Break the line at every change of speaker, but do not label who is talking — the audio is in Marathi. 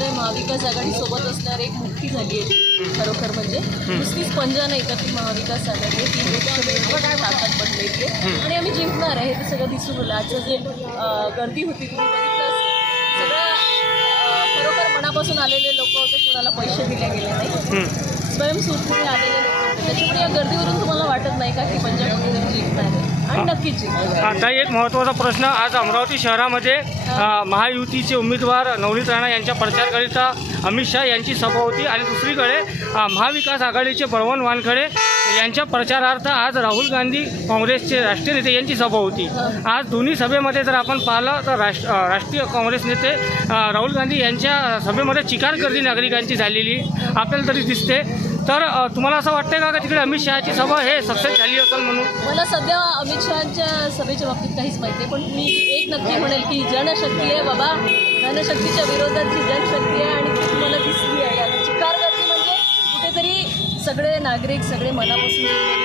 आहे महाविकास आघाडी सोबत असणार एक मोठी झाली आहे खरोखर म्हणजे. नुसतीच पंजा नाही तर ती महाविकास आघाडी आहे ती लोकसभेमध्ये ताकद पडली इथे आणि आम्ही जिंकणार आहे हे सगळं दिसून आलं आजचं जे गर्दी होती तुम्ही बघितलं सगळं खरोखर मनापासून आलेले लोक होते कुणाला पैसे दिले गेले नाही. स्वयंस्फूर्तीने आलेले लोक होते. त्याच्यामुळे या गर्दीवरून तुम्हाला वाटत नाही का की पंजाब कुठेतरी जिंकणार आहे? नक्कीच.
आता एक महत्त्वाचा प्रश्न आज अमरावती शहरामध्ये महायुतीचे उमेदवार नवनीत राणा यांच्या प्रचारकरिता अमित शहा यांची सभा होती. आणि दुसरीकडे महाविकास आघाडीचे बळवंत वानखडे यांच्या प्रचारार्थ आज राहुल गांधी काँग्रेसचे राष्ट्रीय नेते यांची सभा होती. आज दोन्ही सभेमध्ये जर आपण पाहिलं तर राष्ट्र राष्ट्रीय काँग्रेस नेते राहुल गांधी यांच्या सभेमध्ये चिकार गर्दी नागरिकांची झालेली आपल्याला तरी दिसते. तर तुम्हाला असं वाटतंय का का तिकडे अमित शहाची सभा हे सक्सेस झाली असेल म्हणून?
मला सध्या अमित शहाच्या सभेच्या बाबतीत काहीच माहिती पण मी एक नक्की म्हणेल की जनशक्ती आहे बाबा. जनशक्तीच्या विरोधात जी जनशक्ती आहे आणि ती तुम्हाला दिसली आहे आणि चिकार गर्दी म्हणजे कुठेतरी सगळे नागरिक सगळे मनापासून